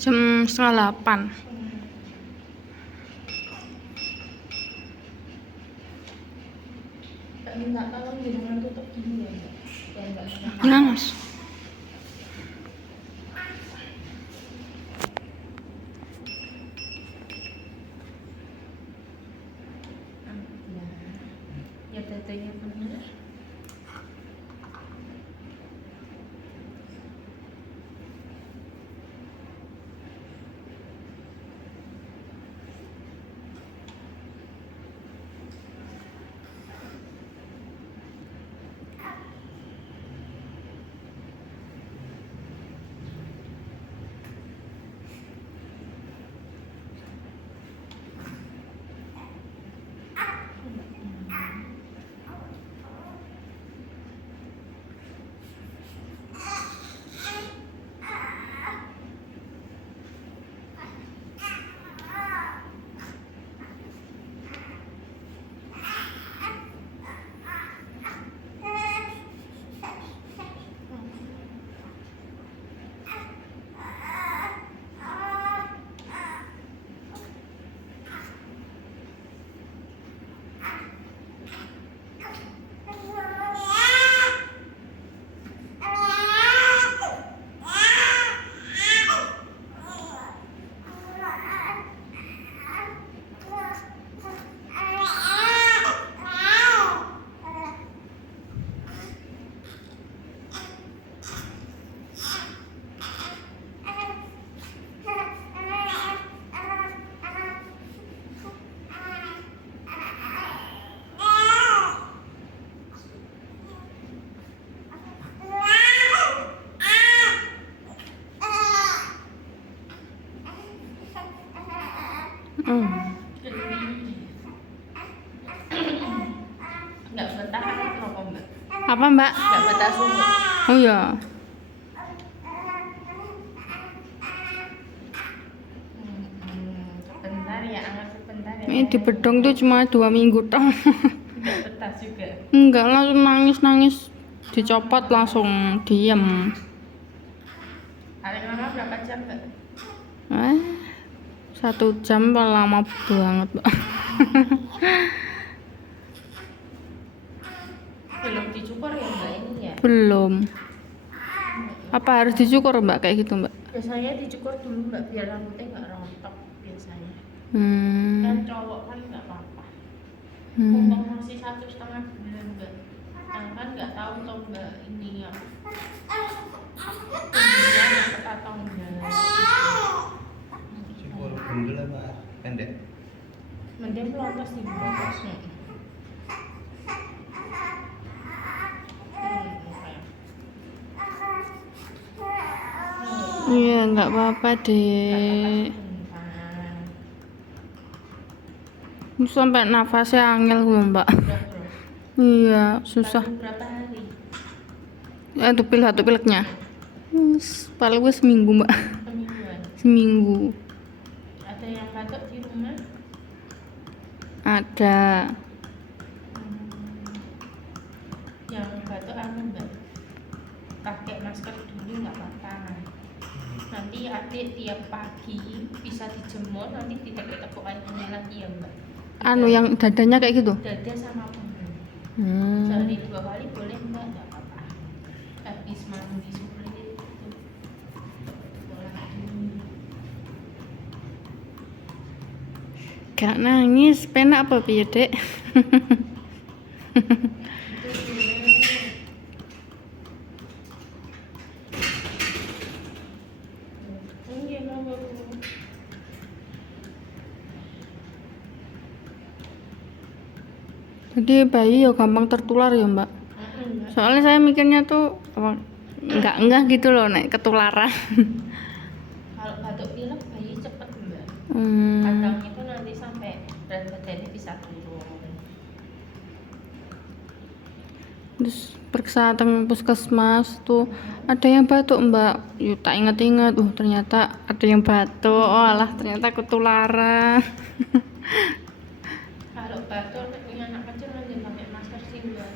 Jam setengah 8. Tak minta tolong jangan tutup gini ya, Mbak. Ya, Mbak. Nangis. Ya tetenya benar. Nggak betah apa Mbak? Apa, Mbak? Nggak betah sumur. Oh iya. Sebentar ya, anget sebentar ya. Ini di bedong tuh cuma 2 minggu dong. Nggak betah juga. Enggak, langsung nangis-nangis. Dicopot langsung diem. Paling lama berapa jam Mbak? 1 jam lama banget, Mbak. Belum dicukur ya Mbak ini ya? Belum. Apa harus dicukur, Mbak, kayak gitu, Mbak? Biasanya dicukur dulu Mbak biar rambutnya nggak rontok biasanya. Kan Hmm. cowok kan nggak apa-apa. Hmm. Mumpung masih 1,5 bulan Mbak. Nah, kan nggak tahu toh Mbak ini ya. Tumbuhnya nggak ketat atau enggak. Syukur bundel apa pendek? Mending melotos sih Mbak. Iya, nggak apa-apa, Dek. Ini sampai nafasnya angel gue, Mbak. Iya, susah. Berapa hari? Itu pileknya. Paling gue seminggu, Mbak. Semingguan. Seminggu. Ada yang batuk di rumah? Ada. Yang batuk anu Mbak. Pakai masker dulu nggak apa-apa. Nanti adik tiap pagi bisa dijemur, nanti ditekuk-tekuk airnya lagi ya Mbak. Anu yang dadanya kayak gitu. Dada sama punggung. Hmm. Sehari 2 kali boleh Mbak, nggak apa-apa. Habis mandi sore itu. Gak nangis, penak apa piye, Dek? Jadi bayi ya gampang tertular ya, Mbak. Soalnya saya mikirnya tuh apa, enggak gitu loh, nek ketularan. Kalau batuk pilek bayi cepet Mbak. Hmm. Kadang itu nanti sampai berat badannya bisa turun. Terus periksa teng puskesmas tuh ada yang batuk, Mbak. Yuk tak ingat-ingat, ternyata ada yang batuk. Oh alah, ternyata ketularan. Kalau batuk nek punya anak kecil nanti pakai masker sih Mbak.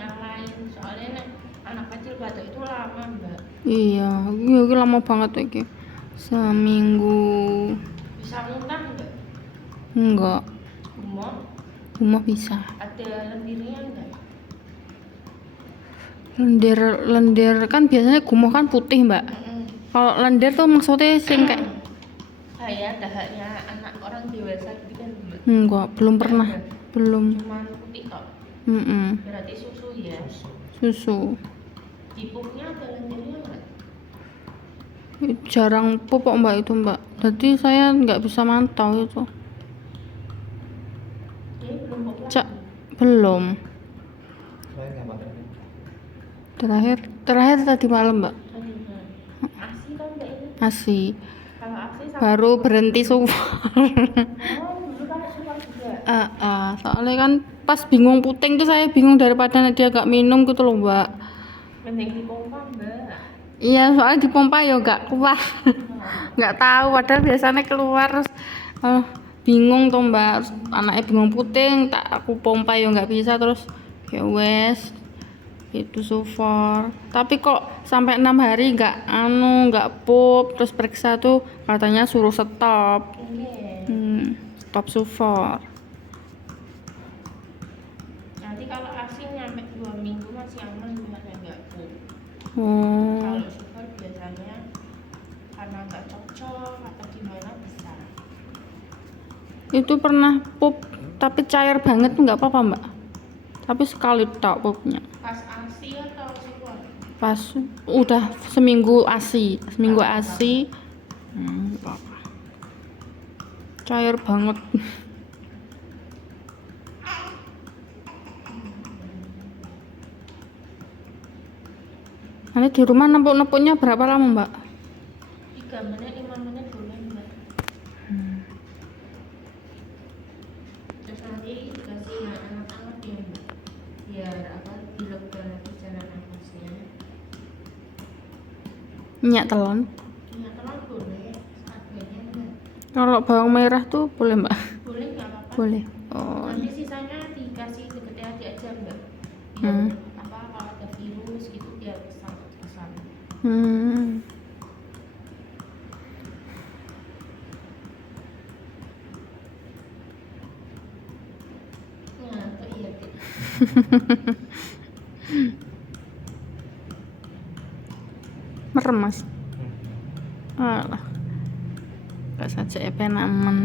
Yang lain soalnya nek anak kecil batuk itu lama Mbak. Iya, iki lama banget iki. Seminggu. Bisa muntah enggak? Enggak. Gumok? Gumoh bisa. Ada lendirnya enggak? Lendir kan biasanya gumoh kan putih, Mbak. Kalau lendir tuh maksudnya sing kayak Kayak dahaknya anak orang dewasa gitu kan Mbak? enggak, belum pernah. Belum. Cuman putih kok. Berarti susu ya? Susu. Di pupnya ada lendirnya enggak? Jarang pup kok, Mbak, itu, Mbak. Jadi saya nggak bisa mantau itu. Dia belum pup Cak, lagi? belum. Selain apa tadi? Terakhir tadi malam, Mbak. Asi kan Mbak ini? Asi. Kalau asi sama Baru berhenti susu. dulu kan suka juga. Soalnya kan pas bingung puting tuh saya bingung daripada dia gak minum gitu loh, Mbak. Mending dipompa Mbak. Iya, soalnya dipompa ya gak kuat. Nggak tahu, padahal biasanya keluar terus bingung tuh, Mbak. Terus anaknya bingung puting, tak aku pompa ya nggak bisa, terus ya wes itu so far. Tapi kok sampai 6 hari nggak pup, terus periksa tuh katanya suruh stop. Stop so far. Nanti kalau asi nyampe 2 minggu masih aman Mbak, nggak pup. Oh, Kalau sugar biasanya karena nggak cocok atau gimana bisa. itu pernah pup tapi cair banget nggak apa-apa, Mbak. Tapi sekali tok pupnya. Pas asi atau sugar? Pas udah seminggu asi nggak apa-apa. Cair banget. Nanti di rumah nempuk-nempuknya berapa lama, Mbak? 3 menit 5 menit boleh Mbak. Terus nanti dikasih anak-anak ya Mbak, biar apa dilega lagi jalan nafasnya. Minyak telon. Minyak telur boleh seadanya Mbak. Kalau bawang merah tuh boleh, Mbak? Boleh nggak apa-apa. Boleh. Oh, Nanti sisanya dikasih deketnya aja Mbak. Biar apa kalau ada virus gitu biar kesan. Nah, tuh iya Dik. Merem, Mas. Alah. Gak saja penamen.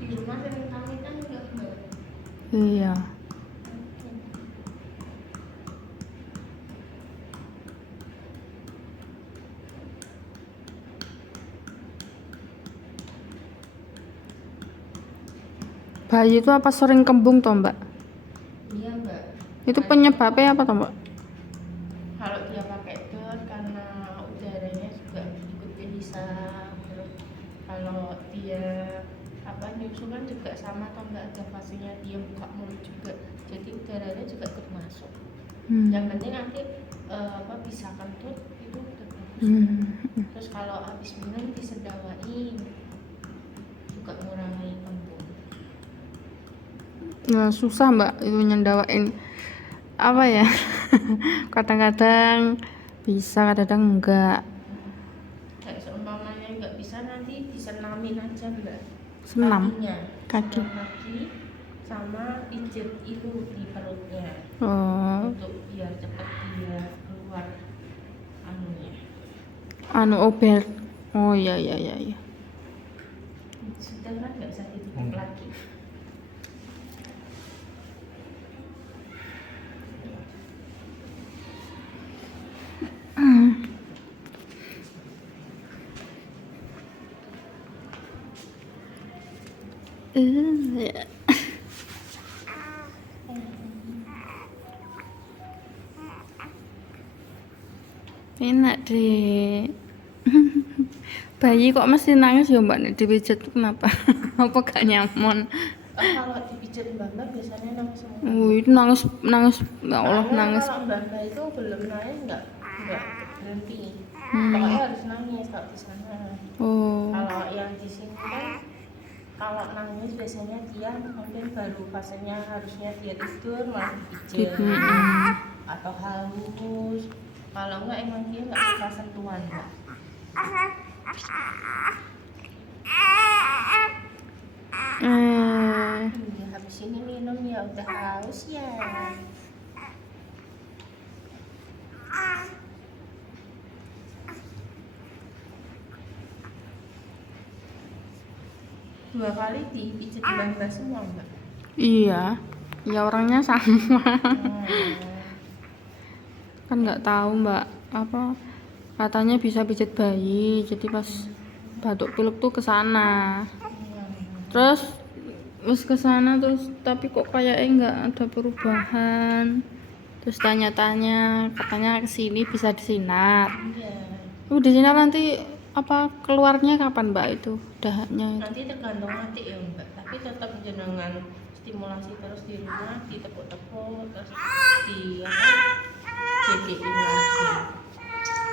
Di rumah sering pamitan nggak Mbak? Iya. Bayi itu apa sering kembung toh, Mbak? Iya Mbak. Itu penyebabnya apa toh, Mbak? Kalau dia pakai dot karena udaranya juga ikut gelisah. Terus kalau dia apa nyusu kan juga sama toh Mbak, ada fasenya dia buka mulut juga, jadi udaranya juga ikut masuk. Yang penting nanti apa bisa kentut itu udah bagus. Terus kalau habis minum disedawain juga ngurangi kembung. Nah, susah, Mbak, itu nyendawain apa ya. Kadang-kadang bisa, kadang enggak. Kayak seumpamanya nggak bisa nanti disenamin aja Mbak. Senam Kakinya, kaki. senam kaki sama pijet itu di perutnya. Oh, Untuk biar cepat dia keluar anunya. obat. Oh, iya. Sudah kan nggak usah ditutup lagi. Enak deh. Bayi kok mesti nangis ya, Mbak, nek dipijat tuh kenapa? Apa gak nyaman? Kalau dipijet Mbak biasanya nangis semua. Itu nangis ya Allah, Soalnya nangis. kalau Mbak itu belum naik nggak berhenti. Pokoknya harus nangis kalau di sana. Oh, Kalau yang di sini kan kalau nangis biasanya dia mungkin baru fasenya harusnya dia tidur malah dipijet atau haus Kalau enggak emang dia nggak suka sentuhan mbak. Iya, habis ini minum ya, udah haus ya. Dua kali dipijit mbak semua mbak. Iya, ya orangnya sama. Hmm. Kan nggak tahu mbak, apa katanya bisa pijat bayi, jadi pas batuk pilek tuh ke sana. Terus wis ke sana terus tapi kok kayaknya nggak ada perubahan. Terus tanya-tanya, katanya kesini bisa disinar. Iya. Disinar nanti apa keluarnya kapan mbak itu dahaknya itu? Nanti tergantung adik ya mbak, tapi tetap jenengan stimulasi terus di rumah, ditepuk-tepuk terus di GGI lagi.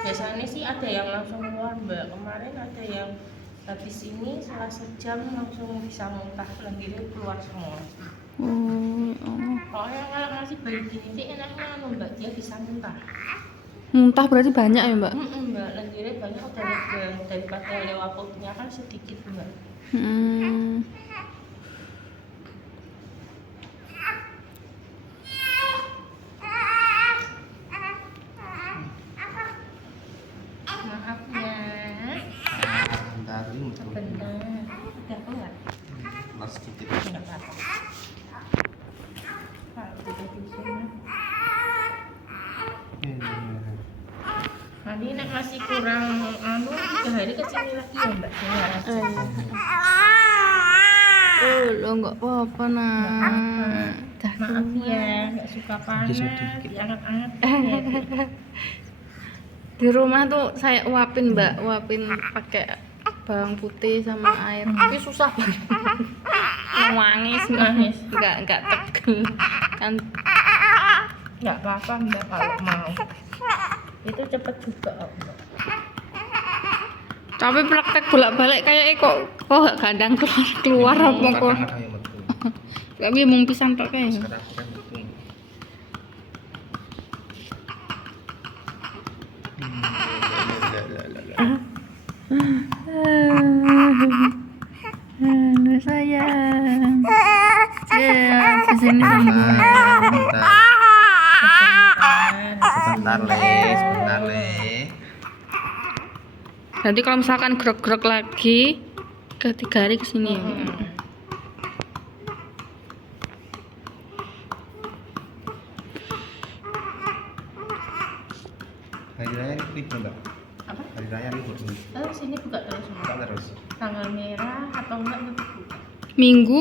Biasanya sih ada yang langsung keluar mbak, kemarin ada yang habis ini setelah sejam langsung bisa muntah, lendirnya keluar semua. Soalnya kalau masih bayi gini sih enaknya mbak, dia bisa muntah. Muntah berarti banyak ya mbak? Mbak, lendirnya banyak udah lega, daripada lewaputnya kan sedikit mbak. Maaf ya. Bentar ini Sebentar. Udah keluar? Mas sedikit. Enggak apa-apa. Kalau udah tisu nanti nek masih kurang 3 hari kesini lagi ya mbak. Lo nggak apa-apa nak. Maaf ya, nggak suka panas, dianget-anget ya. Di rumah tuh saya uapin mbak, uapin pakai bawang putih sama air, tapi susah banget. Nangis, nggak tegel kan. Nggak apa-apa mbak kalau mau. Itu cepet juga mbak. Tapi praktek bolak-balik kayak kok gak kadang keluar apa kok. Tapi mau pisan tok kae. Sekarang aku kan betul. Halo sayang. Ya, kesini Sebentar le, sebentar le. Nanti kalau misalkan grok-grok lagi ke 3 hari kesini. Hari raya libur enggak? Apa? Hari raya libur nih. Sini buka terus mbak. Buka terus. Tanggal merah atau enggak tetap buka? Minggu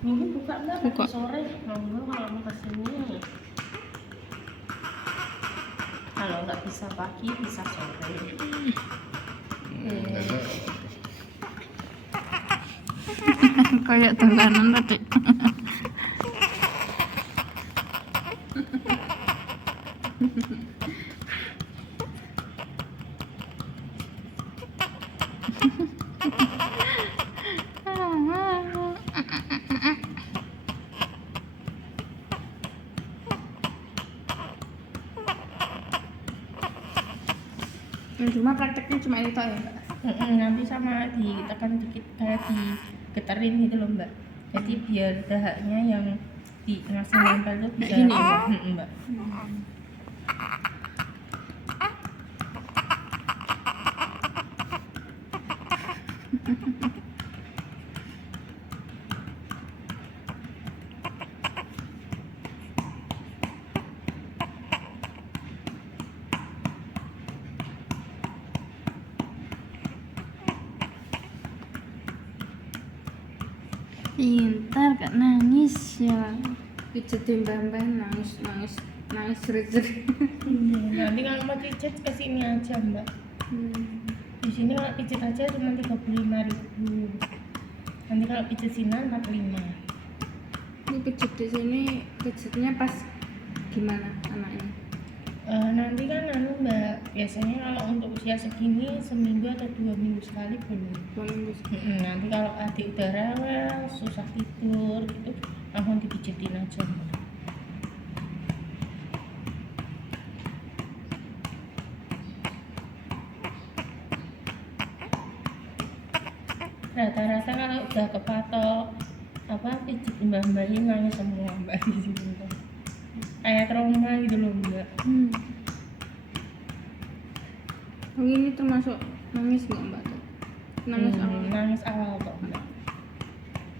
Minggu buka mbak, Buka. sore. Monggo kalau mau kesini. Kalau nggak bisa pagi, bisa sore. kayak dolanan tadi. Cuma prakteknya cuma itu ya mbak. Nanti sama ditekan dikit kayak digeterin gitu loh mbak. Jadi biar dahaknya yang di ngasih nempel tuh bisa Gini, mbak. Pintar gak nangis ya. Pijetin mbak nangis jerit-jerit. Nanti kalau mau pijet ke sini aja mbak. Di sini kalau pijet aja cuma 35.000. Nanti kalau pijet sinar 45. Ini pijet di sini pijetnya pas gimana anaknya? Nanti kan mbak, biasanya kalau untuk usia segini seminggu atau 2 minggu sekali boleh. 2 minggu. Nanti kalau adik udah rewel, susah tidur gitu, langsung dipijetin aja mbak. rata-rata kalau udah kepatok apa pijit mbak ini nangis semua mbak di sini tuh. Kayak trauma gitu loh mbak. Oh, ini termasuk nangis nggak mbak? Nangis awal. Nangis awal kok mbak.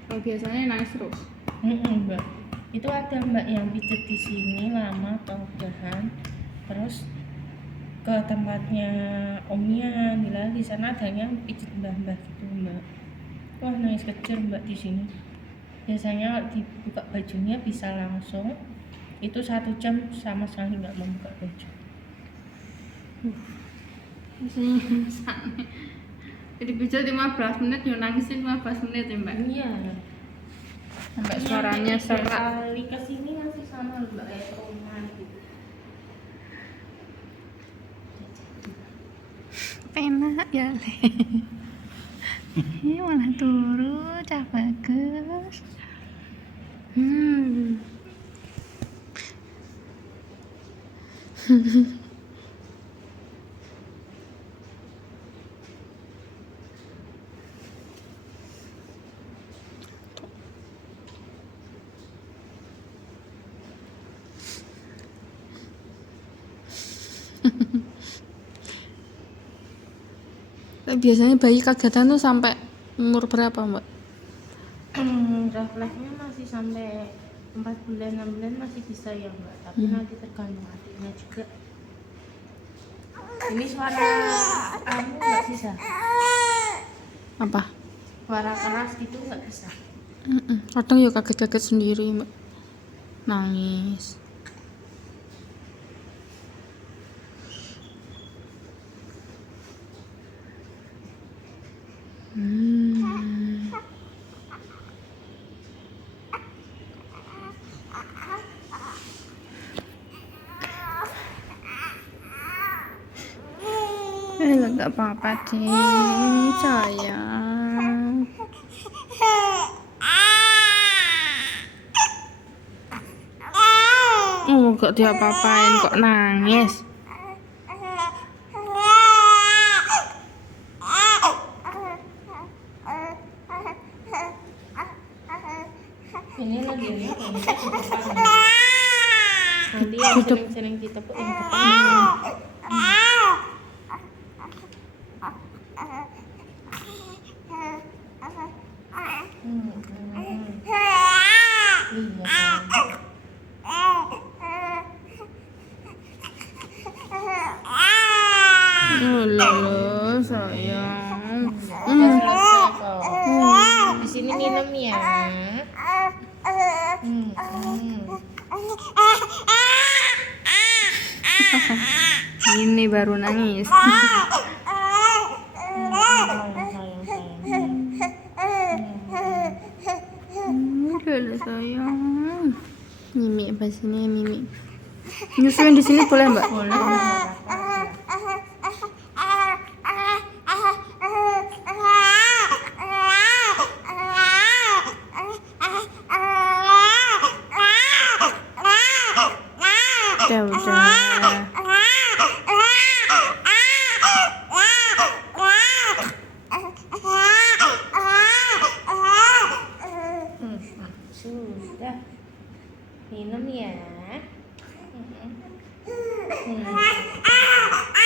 Kalau biasanya nangis terus. Mbak. Itu ada mbak yang pijet di sini lama atau udahan, terus ke tempatnya omnya bilang di sana adanya pijet mbah-mbah gitu mbak. Wah nangis kejer mbak di sini. Biasanya dibuka bajunya bisa langsung. Itu 1 jam sama sekali nggak membuka baju. Biasanya sana. Jadi bisa 15 menit, yo nangisin 15 menit ya mbak. Iya. Sampai suaranya serak. Kali kesini masih sama loh mbak kayak trauma gitu. Enak ya le. Ini malah turu, cah bagus. Biasanya bayi kagetan tuh sampai umur berapa mbak? Refleksnya masih sampai 4 bulan 6 bulan masih bisa ya mbak, tapi nanti tergantung adiknya juga. Ini suara kamu nggak bisa, Apa? suara keras gitu nggak bisa. Kadang ya kaget-kaget sendiri mbak. Nangis. Enggak apa-apa deh, sayang. Oh, gak diapa-apain kok nangis. Ini lagi ini kayaknya di depan. Nanti yang sering-sering ditepuk yang depan. Oh lolo sayang. Udah selesai kok. Di sini minum ya. Ini baru nangis. Lolo sayang. Mimi apa sini Mimi? Nyusuin di sini boleh mbak? Boleh. Udah. Sudah. Minum ya.